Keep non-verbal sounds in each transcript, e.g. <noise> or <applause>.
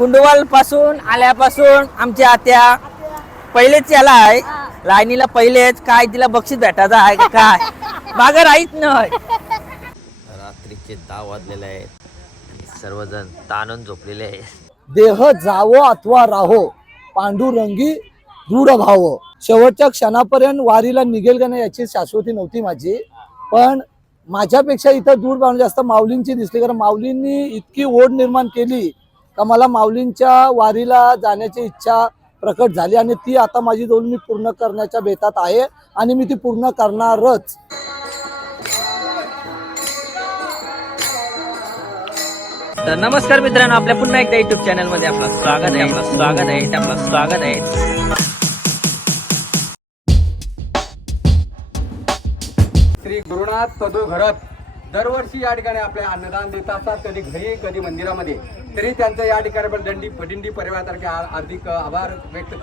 कुंडवाल पासून आल्यापासून आमच्या आत्या पहिलेच याला आहे. लाईनीला पहिलेच काय तिला बक्षीस भेटायचं आहे का काय? मागं राहीत नाही. रात्रीचे दहा वाजलेले आहेत आणि सर्वजण ताणून झोपलेले आहेत. देह जावो अथवा राहो पांडुरंगी दृढ भाव शेवटच्या क्षणापर्यंत वारीला निघेल का नाही याची शाश्वती नव्हती माझी. पण माझ्यापेक्षा इथं दूर जास्त माऊलींची दिसली कारण माऊलींनी इतकी ओढ निर्माण केली का मला माऊलींच्या वारीला जाण्याची इच्छा प्रकट झाली आणि ती आता माझी दोन मी पूर्ण करण्याच्या बेतात आहे आणि मी ती पूर्ण करणारच. तर नमस्कार मित्रांनो आपल्या पुन्हा एकदा युट्यूब चॅनलमध्ये आपलं स्वागत आहे आपलं स्वागत आहे आपलं स्वागत आहे. श्री गुरुनाथ सदू घरत दरवर्षी या ठिकाणी आपले अन्नदान देत असतात कधी घरी कधी मंदिरामध्ये. तरी त्यांचं या ठिकाणी पण दंडी फटिंडी परिवारातर्फे हार्दिक आभार व्यक्त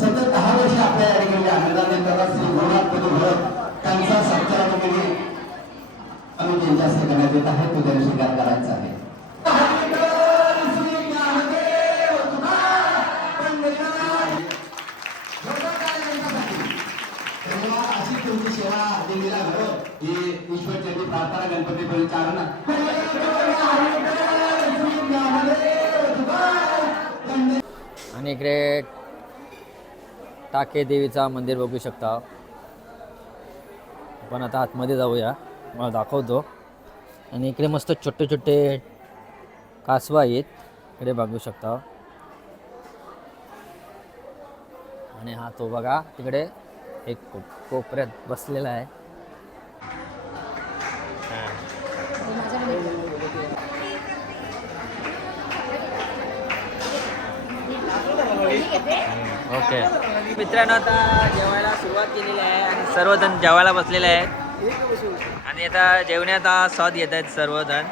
सतत दहा वर्ष आपल्या या ठिकाणी अन्नदान देतात श्री गुरुनाथ पदुभर त्यांचा सत्कार तुम्ही आम्ही त्यांच्या हस्ते करण्यात येत आहे. तो त्यांनी स्वीकार करायचा. काके देवीचा मंदिर बघू शकता. आपण आता आतमध्ये जाऊया. मला दाखवतो. आणि इकडे मस्त छोटे छोटे कासवा आहेत. इकडे बघू शकता. आणि हा तो बघा तिकडे एक को- कोपऱ्यात बसलेला आहे. ओके. मित्रांनो आता जेवायला सुरुवात केलेली आहे आणि सर्वजण जेवायला बसलेले आहेत. आणि आता जेवण्यात स्वाद घेत आहेत सर्वजण.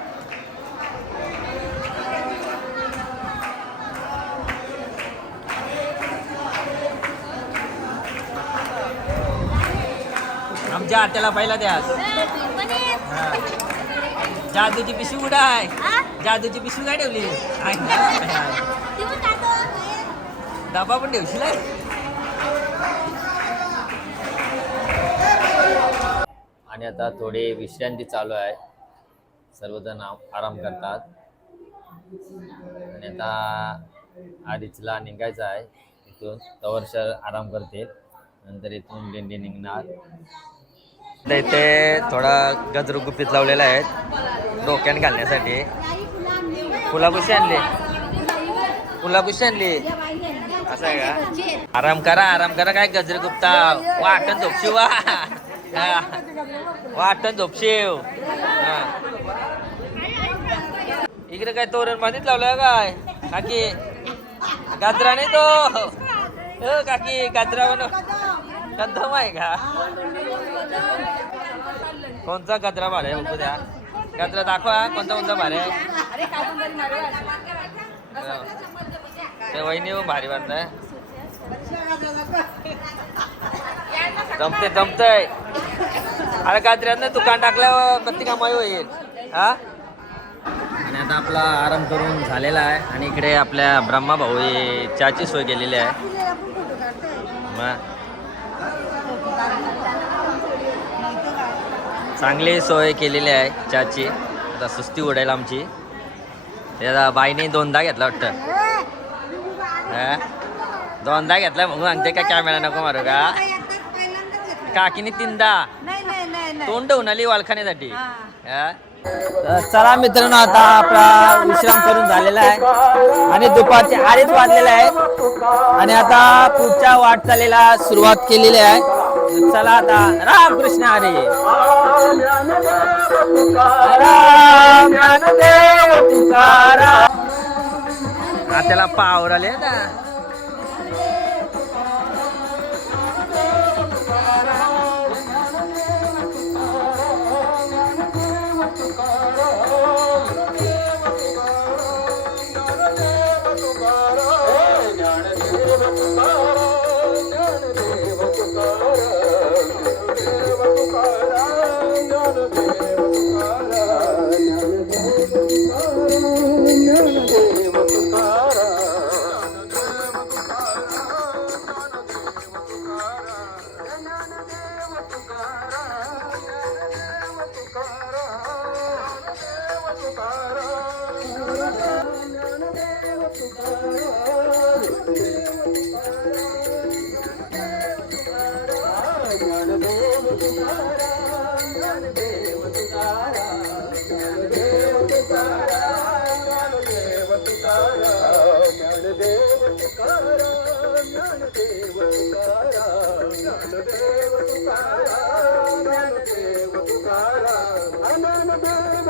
आमच्या आत्याला पहिला द्या. जादूची पिशवी कुठं आहे? जादूची पिशवी काय ठेवली? डबा पण ठेवशील? आहे? आणि आता थोडी विश्रांती चालू आहे. सर्वजण आराम करतात. आणि आता आधीचला निघायचं आहे. इथून तवरशर आराम करतील. नंतर इथून दिंडी निघणार. आता इथे थोडा गजरू गुपित लावलेला आहे. डोक्यात घालण्यासाठी. फुला आणली. फुला कशी आणली. असं आहे का? आराम करा आराम करा काय गजरे गुप्ता? वाटण झोपशिव वा. हा. वाटण झोपशिव. हा. इकडे काय तोरण बांधित लावलं काय? काकी गाजरा नाही तो? अ, काकी गाजरा बनव. कदम आहे का? कोणता गजरा भारी बघू द्या. गजरा दाखवा कोणता कोणता भारी आहे? वहिनी भारी वाटतंय. जमते जमतय. अरे गाजऱ्यानं दुकान टाकल्यावर प्रत्येक मय होईल हा? आणि आता आपला आराम करून झालेला आहे. आणि इकडे आपल्या ब्रह्मा भाऊ हे चहाची सोय केलेली आहे. मग? चांगली सोय केलेली आहे चहाची आता सुस्ती उडायला आमची. त्याचा बाईने दोनदा घेतला वाटतं. दोनदा घेतला म्हणून सांगते का कॅमेरा नको मारू का? काकीने तीनदा? नाही नाही नाही नाही. तोंड ठेवून आली वालखाण्यासाठी चला मित्रांनो आता आपला विश्राम करून झालेला आहे. आणि दुपारचे अडीच वाजलेले आहेत. आणि आता पुढच्या वाटचालीला सुरुवात केलेली आहे. चला आता रामकृष्ण हरी. राम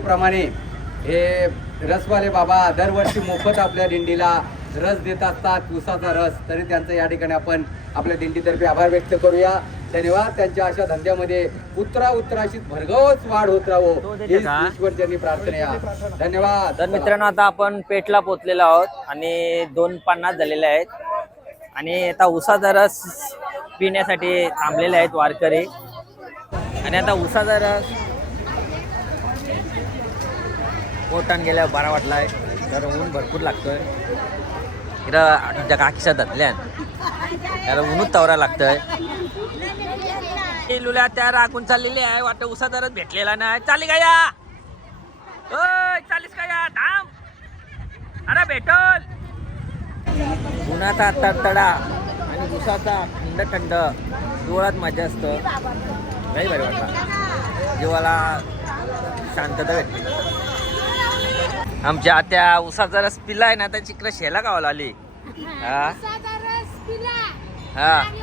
प्रमाणे हे रसवाले बाबा दरवर्षी मोफत आपल्या दिंडीला रस देत असतात ऊसाचा रस. तरी त्यांचं या ठिकाणी आपण आपल्या दिंडीतर्फे आभार व्यक्त करूया. धन्यवाद. त्यांच्या अशा धंद्यामध्ये उतरा उतराशीच भरघोस वाढ होत राहो तो देते हीच का? ईश्वरचरणी प्रार्थना धन्यवाद. तर मित्रांनो आता आपण पेटला पोचलेलो आहोत आणि दोन पन्नास झालेले आहेत. आणि आता उसाचा रस पिण्यासाठी थांबलेले आहेत वारकरी. आणि आता उसाचा रस पोटान गेल्यावर बरा वाटलाय. तर ऊन भरपूर लागतोय. इकडं तुमच्या काकीच्या धतल्यान त्याला ऊनच तवरा लागतोय. लुल्या त्या राखून चाललेली आहे. वाटतं उसा रस भेटलेला नाही. चाली का या? ओय चालीस का या? थांब. अरे भेटल. उन्हाचा तडतडा आणि उसाचा थंड थंड. डोळ्यात मजा असतं. नाही बरं वाटला. जीवाला शांतता भेटते. आमच्या आत्या उसाचा रस पिलाय ना त्याची इकडे शेला गावाला आली हा हा? आता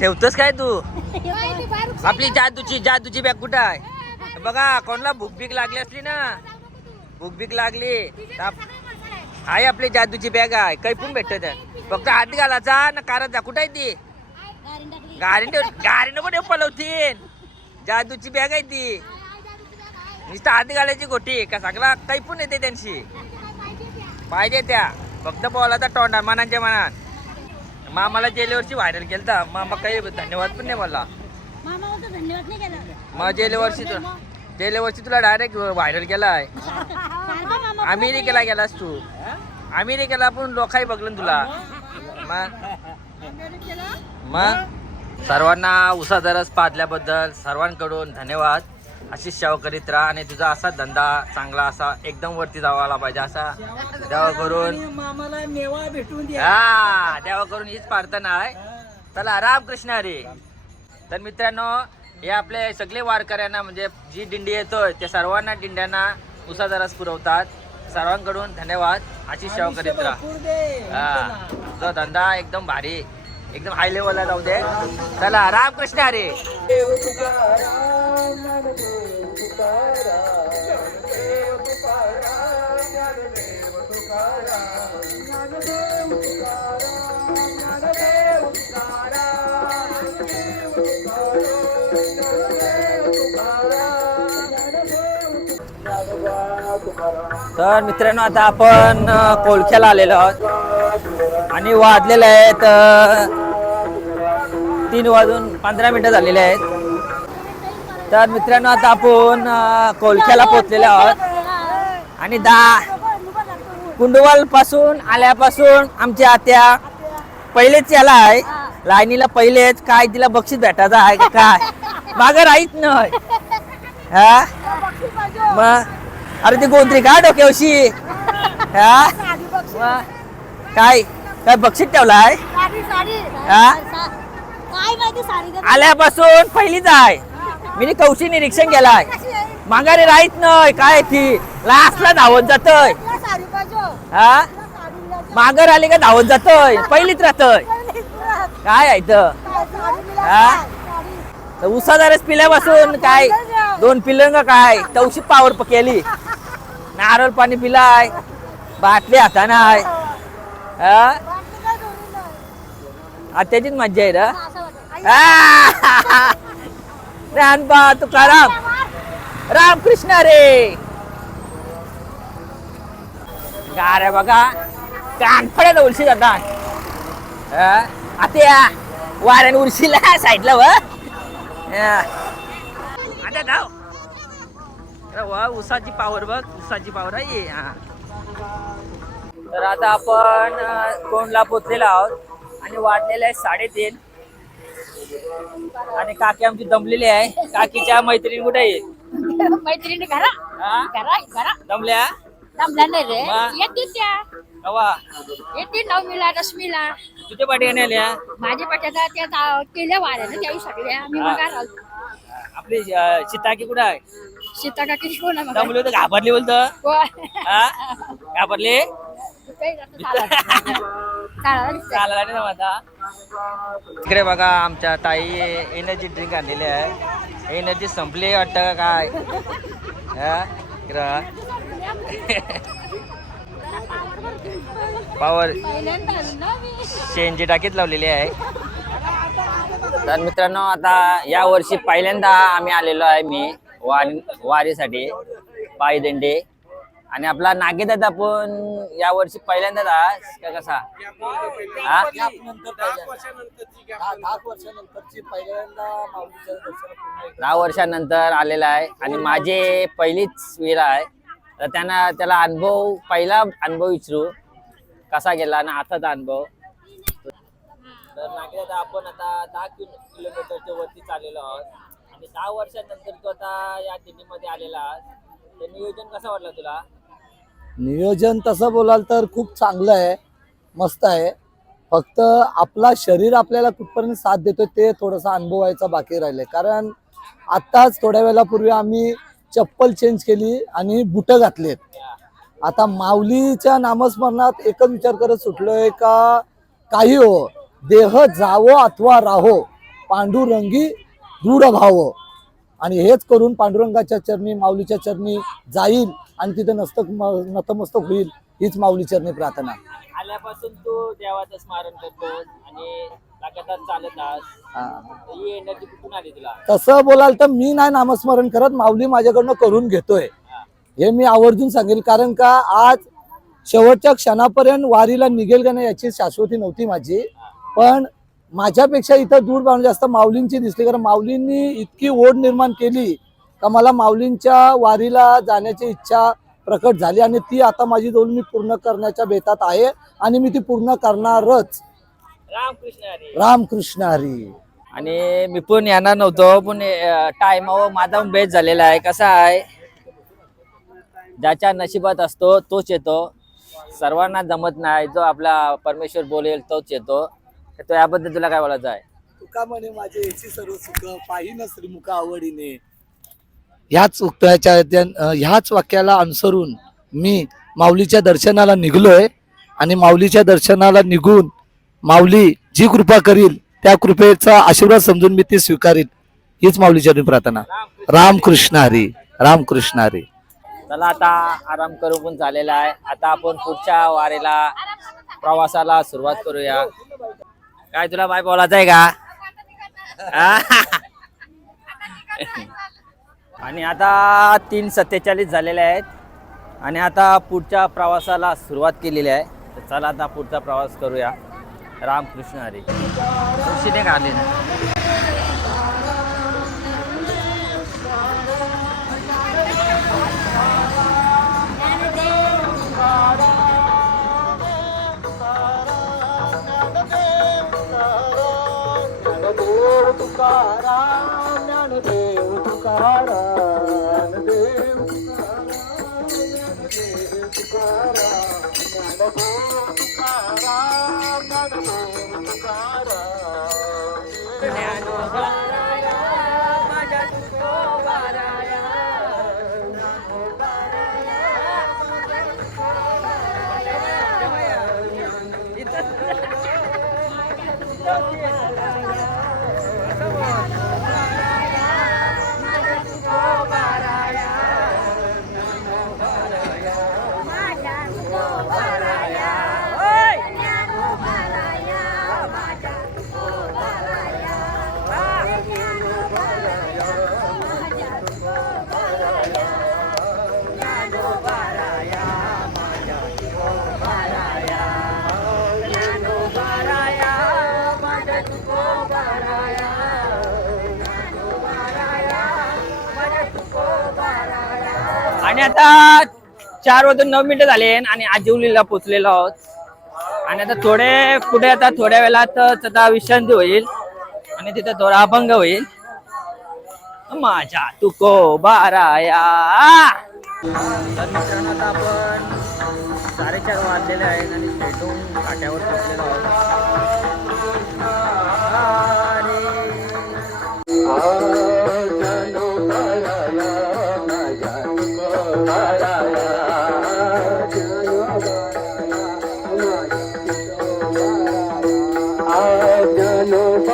ठेवतोस काय तू? <laughs> आपली जादूची जादूची बॅग कुठं आहे? बघा कोणाला भूक बीक लागली असली ना? भूक बीक लागली. आहे. आपली जादूची बॅग आहे. काही पण भेटत फक्त हात घालायचा ना कारत जा. कुठं आहे ती. गाडी गाडी नको पलवतीन? जादूची बॅग आहे ती आहे, आहे, जादूची बॅग आहे. नुसतं हात घालायची गोटी का? सगळा काही पण येते त्यांची. पाहिजे त्या. फक्त बोलायचा तोंडा मनाच्या मनात. मामाला जेलीवरची व्हायरल केलता. मामा काही धन्यवाद पण नाही बोलला. मामा बोलतो धन्यवाद नाही केला. मग जेलीवरची तू जेलीवरची तुला डायरेक्ट व्हायरल केलाय. अमेरिकेला गेलास तू. अमेरिकेला पण लोकाही बघलं तुला. मग सर्वांना उसाचा रस पाजल्याबद्दल सर्वांकडून धन्यवाद. अशीच सेवा करीत राहा आणि तुझा असा धंदा चांगला असा एकदम वरती जावायला पाहिजे असा देवा करून. मामाला मेवा भेटून द्या हा देवा करून हीच प्रार्थना आहे. चला रामकृष्ण हरे. तर मित्रांनो हे आपले सगळे वारकऱ्यांना म्हणजे जी दिंडी येतोय त्या सर्वांना दिंड्यांना उसाचा रस पुरवतात. सर्वांकडून धन्यवाद. अशी सेवा करीत राहा. हा तुझा धंदा एकदम भारी. एकदम हाय लेवलला जाऊ दे. चला रामकृष्ण हरी. देव तर मित्रांनो आता आपण कोलख्याला आलेलो आहोत. आणि वाजलेलं आहे तर तीन वाजून पंधरा मिनटं झालेले आहेत. तर मित्रांनो आता आपण कोलख्याला पोहोचलेलो आहोत. आणि दा कुंडवाल पासून आल्यापासून आमच्या आत्या पहिलेच याला आहे. लाईनीला पहिलेच काय तिला बक्षीस भेटायचं आहे का काय? माग राहीत नाही. हा? मग अरे ती गोंत्री का डोक्यावशी? हा? काय काय बक्षीस ठेवलाय साडी साडी हा? काय माहिती आल्यापासून पहिलीच आहे मी कौशी निरीक्षण केलाय? माघारी राहीत नाही. काय ती? लास्टला धावत जातोय. हा. साडी मिळाली. माघार आली का धावत जातोय. पहिलीच राहतोय. काय आहे मिळाली. हा? तर उसादारच पिल्यापासून काय? दोन पिलं का काय? तवशी पावर केली. नारळ पाणी पिलाय. बाटली हाताना आहे. हा वाटतं काय दोन्ही नाही. आत्याचीच मज्जा आहे ना. आई, रानबा तुकाराम रामकृष्ण रे. गाड्या बघा. कानफड्यात उलशी जातात? आत्या वाऱ्यान उरशीला साईडला व. आता धाव. वा उसाची पावर बघ उसाची पावर आहे. तर आता आपण कोंडला पोचलेलो आहोत. आणि वाढलेले आहे साडेतीन. आणि काकी आमची दमलेली आहे. काकीच्या मैत्रिणी कुठे आहे मैत्रिणी घरा. हा? घरा घरा. दमल्या? दमल्या नाही रे. वा. येतील त्या कवा? येतील नवमीला दशमीला. तुझ्या पाठी येण्या माझ्या पट्याला त्या जा- केल्या वाऱ्या ना त्याही सगळ्या. मी. मग. आपली अं, चिताकी कुठं आहे? सीता का किती कोण आहे मग? दमली होती घाबरली बोलतो. कोण? घाबरली? काही जातं नाही ना इकडे बघा आमच्या ताई एनर्जी ड्रिंक आणलेली आहे. एनर्जी संपली वाटतं काय? हा? पावर शेंजी टाकीत लावलेली आहे. तर मित्रांनो आता या वर्षी पहिल्यांदा आम्ही आलेलो आहे मी वारी वारीसाठी. पायदंडे. आणि आपला नागेदादा पण या वर्षी पहिल्यांदाच आहे का कसा? हा? वर्षानंतरची पहिल्यांदा माऊलीच्या दर्शनाला दहा वर्षानंतर आलेला आहे आणि माझे पहिलीच वेळ आहे. तर त्यांना त्याला अनुभव पहिला अनुभव विचारू कसा गेला आणि आताचा अनुभव? तर नागेदादा आपण आता दहा किलो किलोमीटरच्या वरती चाललेलो आहोत. आणि दहा वर्षानंतर तू आता या दिल्लीमध्ये आलेला आहात. तर नियोजन कसं वाटलं तुला? नियोजन तसं बोलाल तर खूप चांगलं आहे. मस्त आहे. फक्त आपला शरीर आपल्याला कुठपर्यंत साथ देतो ते थोडंसं अनुभवायचा बाकी राहिलंय. कारण आत्ताच थोड्या वेळापूर्वी आम्ही चप्पल चेंज केली आणि बुटं घातलेत. आता माऊलीच्या नामस्मरणात एकच विचार करत सुटलोय का काही हो देह जावो अथवा राहो पांडुरंगी दृढ व्हावं. आणि हेच करून पांडुरंगाच्या चरणी माऊलीच्या चरणी जाईल. आणि तिथे नस्तक नतमस्तक होईल हीच माऊली चरणी प्रार्थना. आल्यापासून तू देवाचं स्मरण करतो आणि लगातार चालत आहात हा. तर एनर्जी कुठून आली तुला? तसं बोलाल तर मी नाही नामस्मरण करत माऊली माझ्याकडनं करून घेतोय. हे. मी आवर्जून सांगेल कारण का आज शेवटच्या क्षणापर्यंत वारीला निघेल का नाही याची शाश्वती नव्हती माझी. पण माझ्यापेक्षा इथं दूर पाहून जास्त माऊलींची दिसली कारण माऊलींनी इतकी ओढ निर्माण केली का मला माऊलींच्या वारीला जाण्याची इच्छा प्रकट झाली आणि ती आता माझी जवळ मी पूर्ण करण्याच्या बेतात आहे आणि मी ती पूर्ण करणारच. रामकृष्ण हरी. रामकृष्ण हरी. आणि मी पण येणार नव्हतो पण टायमावर माझा बेस झालेला आहे. कसा आहे? ज्याच्या नशिबात असतो तोच येतो. सर्वांना जमत नाही जो आपला परमेश्वर बोलेल तोच येतो. तर तो याबद्दल तुला काय बोलायचं आहे? तुका म्हणे माझे याची सर्व सुख पाहिन श्रीमुख आवडीने. ह्याच उक्ताच्या ह्याच वाक्याला अनुसरून मी माऊलीच्या दर्शनाला निघलोय आणि माऊलीच्या दर्शनाला निघून माऊली जी कृपा करील त्या कृपेचा आशीर्वाद समजून मी ती स्वीकारील हीच माऊलीच्या प्रार्थना. रामकृष्ण हरी रामकृष्ण हरी. चला आता आराम करू पण झालेला आहे. आता आपण पुढच्या वारेला प्रवासाला सुरुवात करूया. काय तुला बाय बोलायचं आहे का आणि आता तीन सत्तेचाळीस झालेले आहेत. आणि आता पुढच्या प्रवासाला सुरुवात केलेली आहे. तर चला आता पुढचा प्रवास करूया. रामकृष्ण हरे. शिटे आले ना? तुकारा ज्ञानदेव तुकारा आता चार वाजून नऊ मिनिटं झाले आणि आजिवलीला पोचलेलो आहोत. आणि आता थोडे पुढे आता थोड्या वेळात आता विश्रांती होईल आणि तिथे थोडा अभंग होईल. माझ्या तुको बाराया. तर मित्रांनो आता आपण साडेचार वाजलेले आहेत आणि भेटून काट्यावर पोचलेलो आहोत. आणि no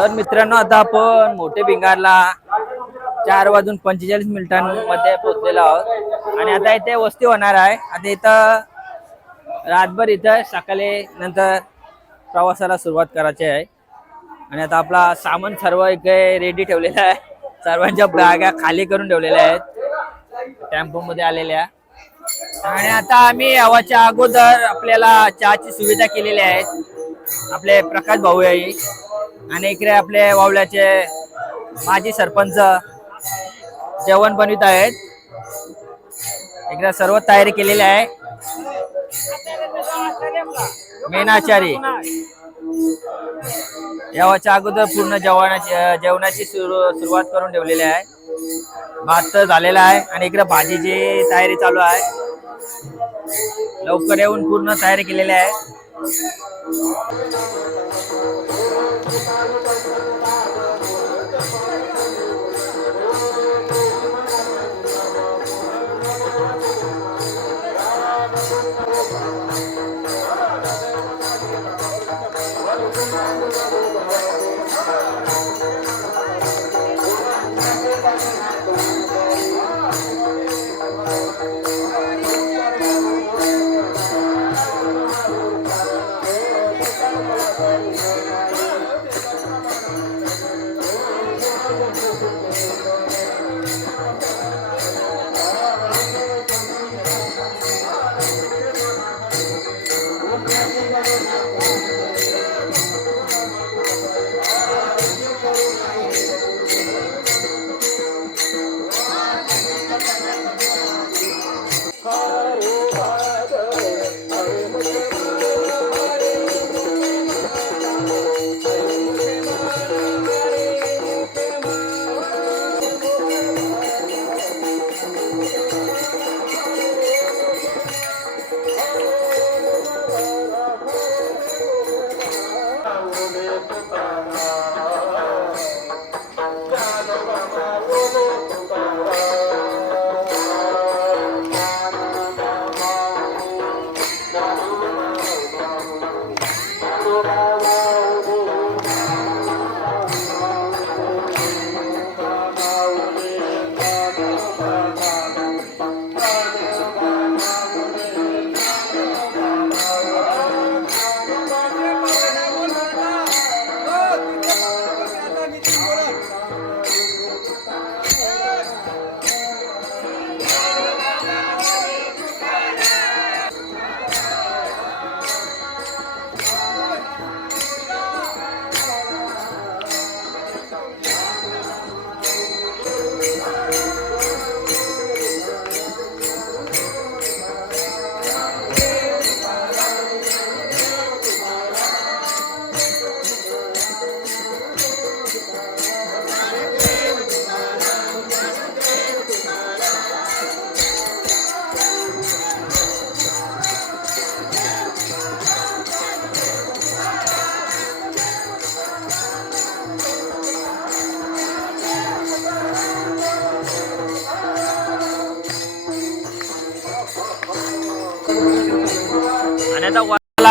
तर मित्रांनो आता आपण मोठे भिंगारला चार वाजून पंचेचाळीस मिनिटांमध्ये पोहोचलेलो आहोत. आणि आता इथे वस्ती होणार आहे. आता इथं रातभर इथं सकाळी नंतर प्रवासाला सुरुवात करायची आहे. आणि आता आपला सामान सर्व इथे रेडी ठेवलेलं आहे. सर्वांच्या बॅगा खाली करून ठेवलेल्या आहेत. टेम्पो मध्ये आलेल्या. आणि आता आम्ही हवाच्या अगोदर आपल्याला चहाची सुविधा केलेली आहे. आपले प्रकाश भाऊ आहे. आणि इकडे आपले वावल्याचे माजी सरपंच जेवण बनवित आहेत. इकडे सर्व तयारी केलेली आहे. मेनाचारी. यावाच्या अगोदर पूर्ण जेवणाची जेवणाची सुरु- सुरुवात करून ठेवलेली आहे. भात झालेला आहे आणि इकडे भाजीची तयारी चालू आहे. लवकर येऊन पूर्ण तयारी केलेली आहे. आणि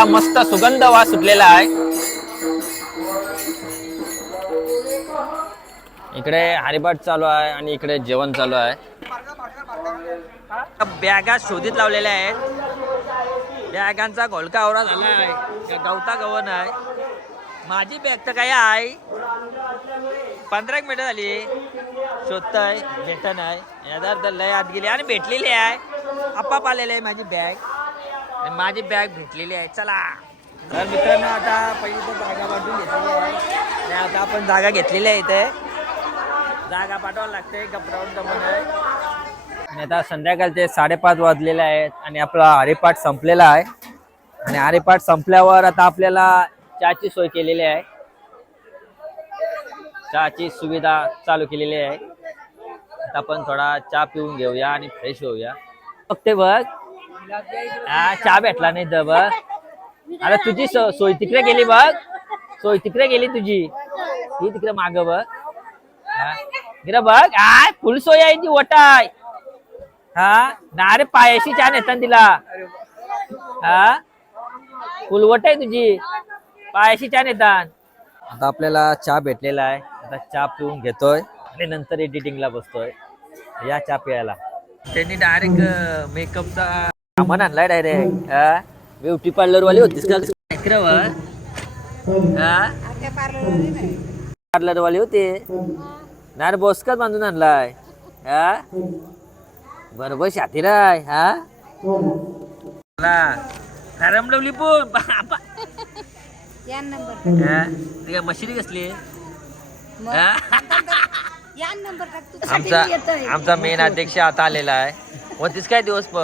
आता मस्त सुगंध वास सुटलेला आहे. इकडे हरिपाठ चालू आहे आणि इकडे जेवण चालू आहे. बॅगा शोधित लावलेल्या आहेत. बॅगांचा घोलका आवरा झाला आहे. गवता गवन आहे. माझी बॅग तर काय आहे. पंधरा एक मिनिटं झाली. शोधताय भेटत नाही याद तर लय आत गेली आणि भेटलेली आहे. आपाप आलेली आहे माझी बॅग. आणि माझी बॅग भेटलेली आहे. चला. तर मित्रांनो आता पहिली तर जागा वाटून घेतलेली आहे. आणि आता आपण जागा घेतलेली आहे इथे. जागा पाठवायला लागते गपरावून जमून आहे आणि आता संध्याकाळचे साडेपाच वाजलेले आहेत आणि आपला हरिपाठ संपलेला आहे. आणि हरिपाठ संपल्यावर आता आपल्याला चहाची सोय केलेली आहे. चहाची सुविधा चालू केलेली आहे. आता आपण थोडा चहा पिऊन घेऊया आणि फ्रेश होऊया. बघते बघ हा चहा भेटला नाही जब बघ. अरे तुझी सोय तिकडे गेली बघ. सोय तिकडे गेली तुझी. ही तिकडे माग बघ. गिरा बघ. आय फुल सोय आहे ती वटाय. हा? ना रे पायाशी चहा नेतात तिला. हा? फुलवट आहे तुझी. पायाशी चहा नेतात आता आपल्याला चहा भेटलेला आहे. आता चहा पिऊन घेतोय. आणि नंतर एडिटिंगला बसतोय. या चहा प्यायला. त्यांनी डायरेक्ट मेकअपचा सामान आणलाय डायरेक्ट ब्युटी पार्लर वाली होतीस का. हा. पार्लर वाली होते. नाही रे बोसकाच बांधून आणलाय. हा. बरोबर शातीराय. हा. रमलवली पण. बापा नंबर. हा? मशिरी कसली? आमचा आमचा मेन अध्यक्ष आता आलेला आहे. होतीस काय दिवस प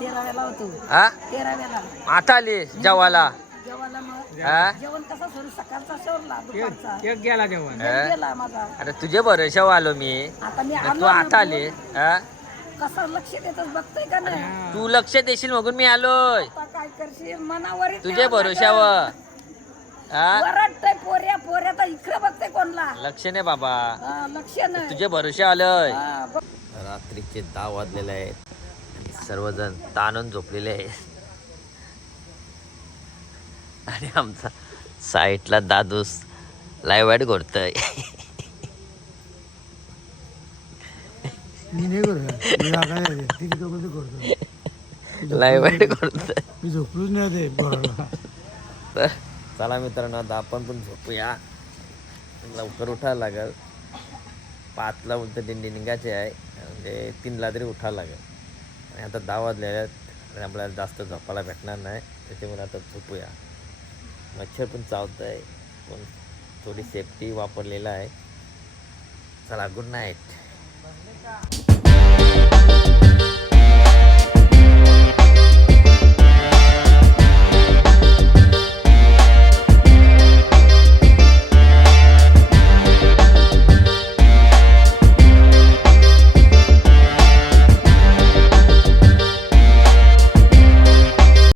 तेराव्याला होतो. हा? तेराव्याला. आता आली जेवायला? जेवायला मग. हा? जेवण कसा सोडू सकाळचा सोडला दुपारचा. एक गेला जेवण? गेला माझा. अरे तुझे भरोशावर आलो मी. आता मी तर आलो तू आता आली हा? कसं लक्ष देतच बघतोय का नाही? तू लक्ष देशील मगून मी आलोय. आता काय करशील? मनावर येत तुझे भरोशावर हा? वरटतय पोऱ्या पोऱ्या तर इकडे बघते कोणला. लक्ष नाही बाबा. हा, लक्ष नाही. तुझे भरोशे आलोय. हा, बघ. रात्रीचे दहा वाजलेले आहेत. सर्वजण ताणून झोपलेले आहेत. आणि आमचा साईटला दादूस लाईव्ह तिथं करतो लाईव्ह ॲड करतोय मी झोपलोच नाही. तर चला मित्रांनो आता आपण पण झोपूया. लवकर उठायला लागेल. पाचला उलट दिंडी निघायची आहे. म्हणजे तीनला तरी उठायला लागेल. आणि आता दहा वाजलेले आहेत आणि आपल्याला जास्त झोपायला भेटणार नाही. त्याच्यामुळे आता झोपूया. मच्छर पण चावत आहे पण थोडी सेफ्टी वापरलेला आहे. चला गुड नाईट